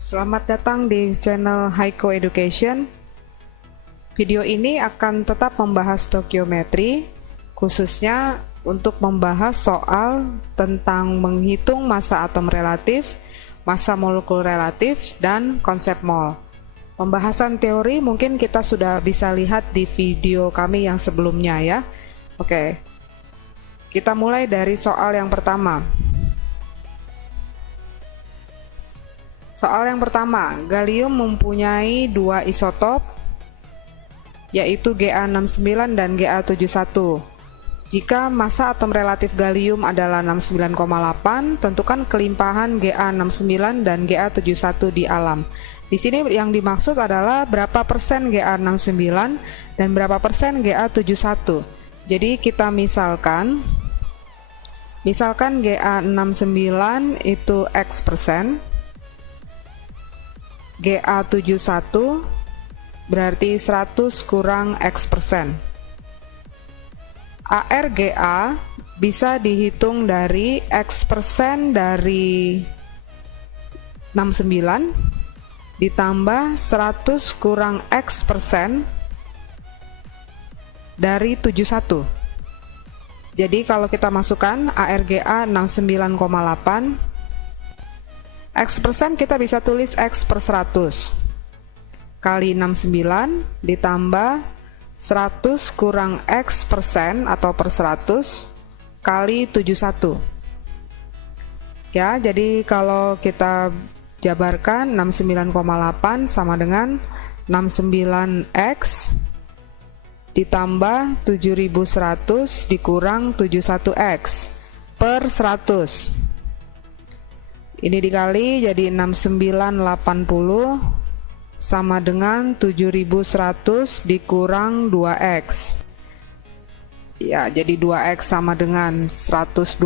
Selamat datang di channel Haiko Education. Video ini akan tetap membahas stoikiometri, khususnya untuk membahas soal tentang menghitung massa atom relatif, massa molekul relatif, dan konsep mol. Pembahasan teori mungkin kita sudah bisa lihat di video kami yang sebelumnya ya. Oke, kita mulai dari soal yang pertama. Soal yang pertama, gallium mempunyai dua isotop, yaitu Ga69 dan Ga71. Jika massa atom relatif gallium adalah 69,8, tentukan kelimpahan Ga69 dan Ga71 di alam. Di sini yang dimaksud adalah berapa persen Ga69 dan berapa persen Ga71. Jadi kita misalkan Ga69 itu X persen, Ga71 berarti 100 kurang X persen. ARGA bisa dihitung dari X persen dari 69 ditambah 100 kurang X persen dari 71. Jadi kalau kita masukkan ARGA 69,8, X persen kita bisa tulis X per 100 kali 69 ditambah 100 kurang X persen atau per 100 kali 71. Ya, jadi kalau kita jabarkan 69,8 sama dengan 69X ditambah 7100 dikurang 71X per 100. Ini dikali jadi 6980 sama dengan 7100 dikurang 2X. Ya, jadi 2X sama dengan 120,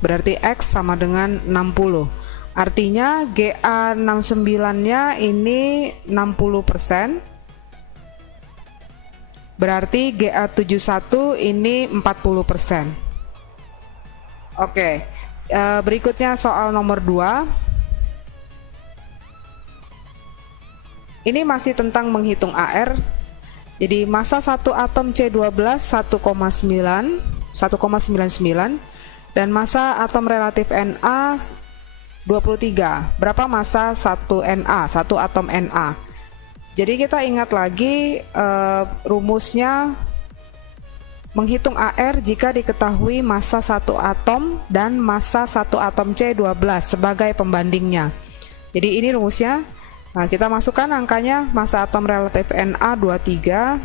berarti X sama dengan 60. Artinya Ga69-nya ini 60%, berarti Ga71 ini 40%. Oke. Berikutnya soal nomor 2. Ini masih tentang menghitung AR. Jadi massa satu atom C12 1,99 dan massa atom relatif Na 23. Berapa massa 1 Na, satu atom Na? Jadi kita ingat lagi rumusnya menghitung AR jika diketahui massa satu atom dan massa satu atom C12 sebagai pembandingnya. Jadi ini rumusnya. Nah, kita masukkan angkanya, massa atom relatif Na 23.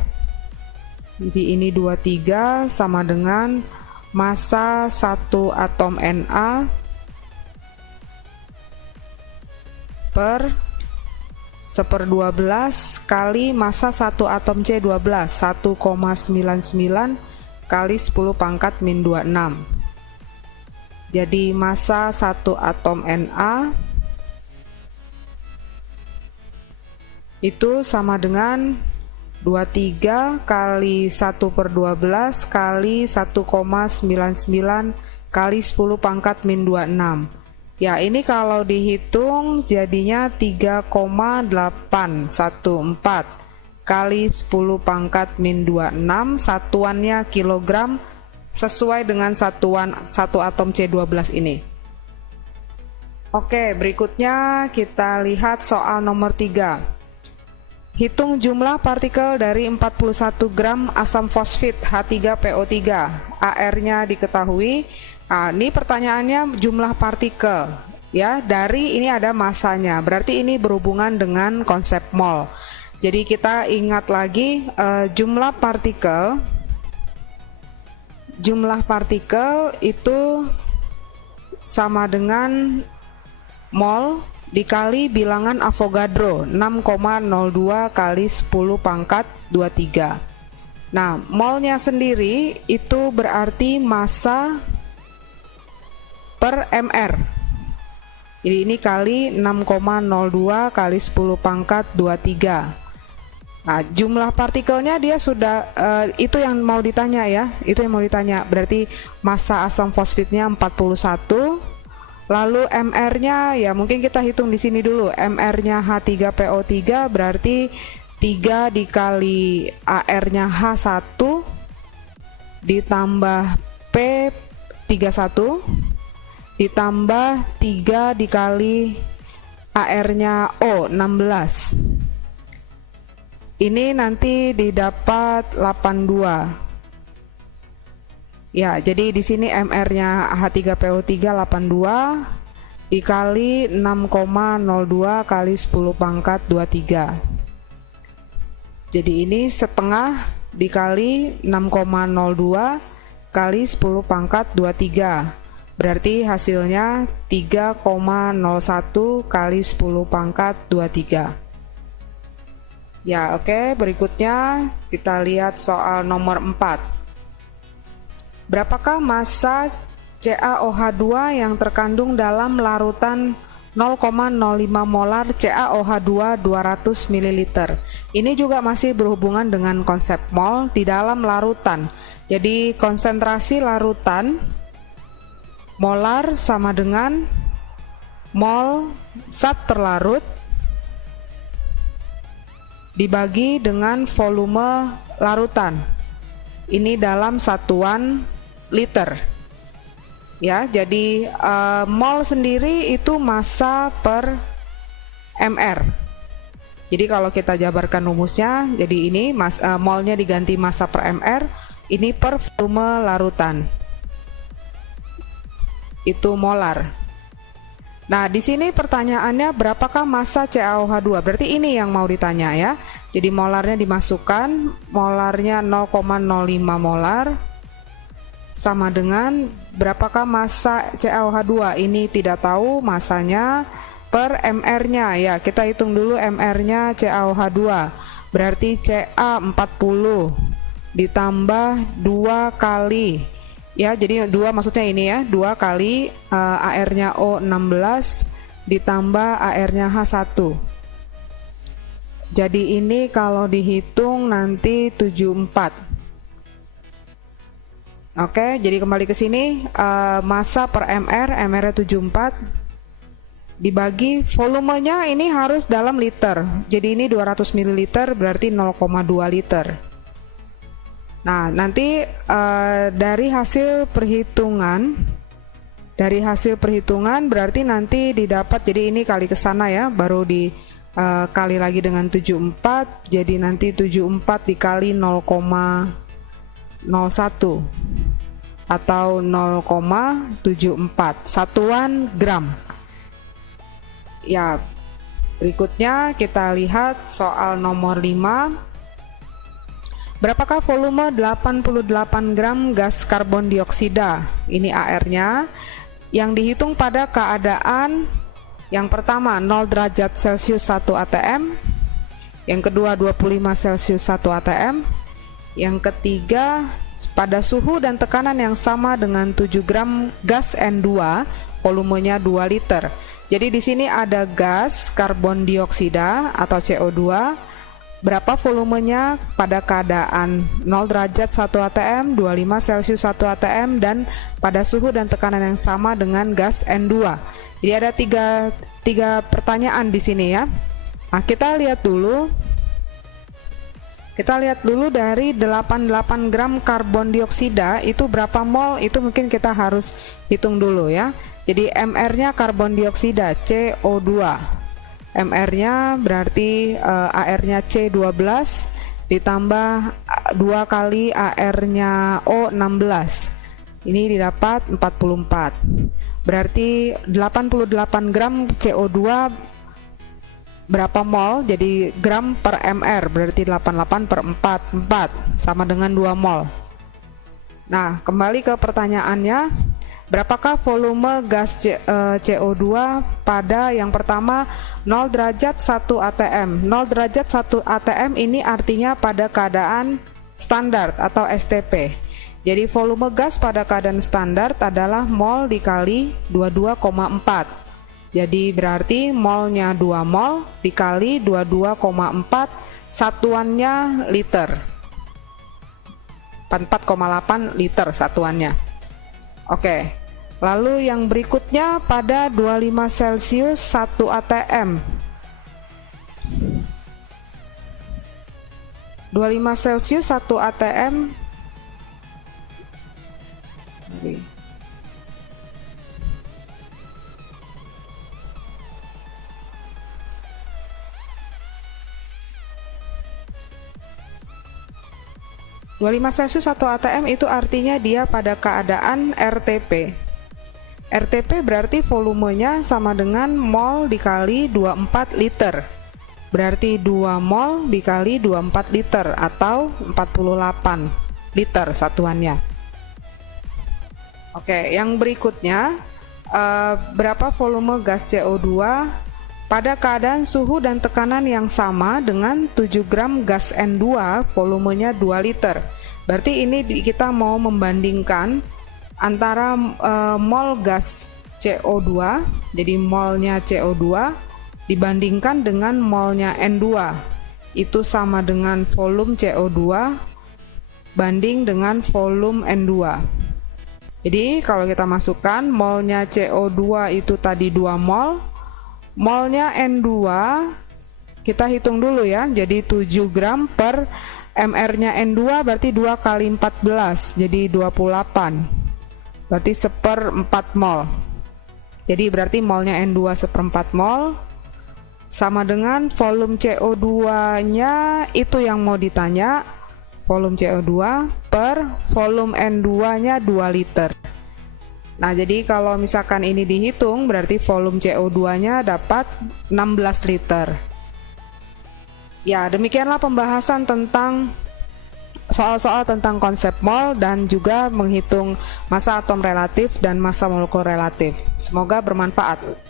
Jadi ini 23 sama dengan massa satu atom Na per 1/12 kali massa satu atom C12 1,99 kali 10 pangkat min 26. Jadi massa satu atom Na itu sama dengan 23 kali 1/12 kali 1,99 kali 10 pangkat min 26. Ya, ini kalau dihitung jadinya 3,814 kali 10 pangkat min 26, satuannya kilogram sesuai dengan satuan satu atom C12 ini. Oke, berikutnya kita lihat soal nomor 3. Hitung jumlah partikel dari 41 gram asam fosfit H3PO3. AR-nya diketahui. Nah, ini pertanyaannya jumlah partikel. Ya, dari ini ada massanya. Berarti ini berhubungan dengan konsep mol. Jadi kita ingat lagi jumlah partikel itu sama dengan mol dikali bilangan Avogadro 6,02 kali 10 pangkat 23. Nah, molnya sendiri itu berarti massa per mr. Jadi ini kali 6,02 kali 10 pangkat 23. Nah, jumlah partikelnya dia sudah itu yang mau ditanya ya. Itu yang mau ditanya. Berarti massa asam fosfitnya 41 Lalu MR-nya ya mungkin kita hitung di sini dulu. MR-nya H3PO3 berarti 3 dikali AR-nya H1 ditambah P31 ditambah 3 dikali AR-nya O16. Ini nanti didapat 82. Ya, jadi di sini MR-nya H3PO3 82 dikali 6,02 kali 10 pangkat 23. Jadi ini setengah dikali 6,02 kali 10 pangkat 23. Berarti hasilnya 3,01 kali 10 pangkat 23. Ya, oke, berikutnya kita lihat soal nomor 4. Berapakah massa CaOH2 yang terkandung dalam larutan 0,05 molar CaOH2 200 ml? Ini juga masih berhubungan dengan konsep mol di dalam larutan. Jadi konsentrasi larutan molar sama dengan mol zat terlarut dibagi dengan volume larutan. Ini dalam satuan liter. Ya, jadi mol sendiri itu massa per mr. Jadi kalau kita jabarkan rumusnya, jadi ini molnya diganti massa per mr, ini per volume larutan. Itu molar. Nah, di sini pertanyaannya berapakah massa CaOH2? Berarti ini yang mau ditanya ya. Jadi molarnya dimasukkan, molarnya 0,05 molar sama dengan berapakah massa CaOH2? Ini tidak tahu massanya per mr-nya ya. Kita hitung dulu mr-nya CaOH2. Berarti Ca40 ditambah 2 kali ya, jadi 2 maksudnya ini ya, 2 kali AR-nya O16 ditambah AR-nya H1. Jadi ini kalau dihitung nanti 74. Oke, jadi kembali ke sini, massa per mr, mr-nya 74 dibagi volumenya ini harus dalam liter. Jadi ini 200 ml berarti 0,2 liter. Nah, nanti dari hasil perhitungan berarti nanti didapat, jadi ini kali ke sana ya, baru dikali lagi dengan 74, jadi nanti 74 dikali 0,01 atau 0,74 satuan gram. Ya, berikutnya kita lihat soal nomor 5. Berapakah volume 88 gram gas karbon dioksida? Ini AR-nya yang dihitung pada keadaan yang pertama 0 derajat Celcius 1 atm, yang kedua 25 Celcius 1 atm, yang ketiga pada suhu dan tekanan yang sama dengan 7 gram gas N2, volumenya 2 liter. Jadi di sini ada gas karbon dioksida atau CO2. Berapa volumenya pada keadaan 0 derajat 1 atm, 25 Celcius 1 atm, dan pada suhu dan tekanan yang sama dengan gas N2. Jadi ada tiga pertanyaan di sini ya. Nah, kita lihat dulu dari 88 gram karbon dioksida itu berapa mol, itu mungkin kita harus hitung dulu ya. Jadi MR-nya karbon dioksida CO2. MR-nya berarti AR-nya C12 ditambah 2 kali AR-nya O16. Ini didapat 44. Berarti 88 gram CO2 berapa mol? Jadi gram per MR, berarti 88 per 4 sama dengan 2 mol. Nah, kembali ke pertanyaannya, berapakah volume gas CO2 pada yang pertama 0 derajat 1 atm. 0 derajat 1 atm ini artinya pada keadaan standar atau STP. Jadi volume gas pada keadaan standar adalah mol dikali 22,4. Jadi berarti molnya 2 mol dikali 22,4, satuannya liter. 4,8 liter satuannya. Oke. Lalu yang berikutnya pada 25 Celcius 1 atm. 25 Celcius 1 atm. Oke. 25 Celcius 1 atm itu artinya dia pada keadaan RTP. RTP berarti volumenya sama dengan mol dikali 24 liter. Berarti 2 mol dikali 24 liter atau 48 liter satuannya. Oke, yang berikutnya berapa volume gas CO2 pada keadaan suhu dan tekanan yang sama dengan 7 gram gas N2 volumenya 2 liter. Berarti ini kita mau membandingkan antara mol gas CO2, jadi molnya CO2 dibandingkan dengan molnya N2. Itu sama dengan volume CO2 banding dengan volume N2. Jadi kalau kita masukkan molnya CO2 itu tadi 2 mol, molnya N2 kita hitung dulu ya, jadi 7 gram per mR-nya N2 berarti 2 kali 14, jadi 28. Berarti 1/4 mol. Jadi berarti molnya N2 1/4 mol sama dengan volume CO2-nya itu yang mau ditanya, volume CO2 per volume N2-nya 2 liter. Nah, jadi kalau misalkan ini dihitung berarti volume CO2-nya dapat 16 liter. Ya, demikianlah pembahasan tentang soal-soal tentang konsep mol dan juga menghitung massa atom relatif dan massa molekul relatif. Semoga bermanfaat.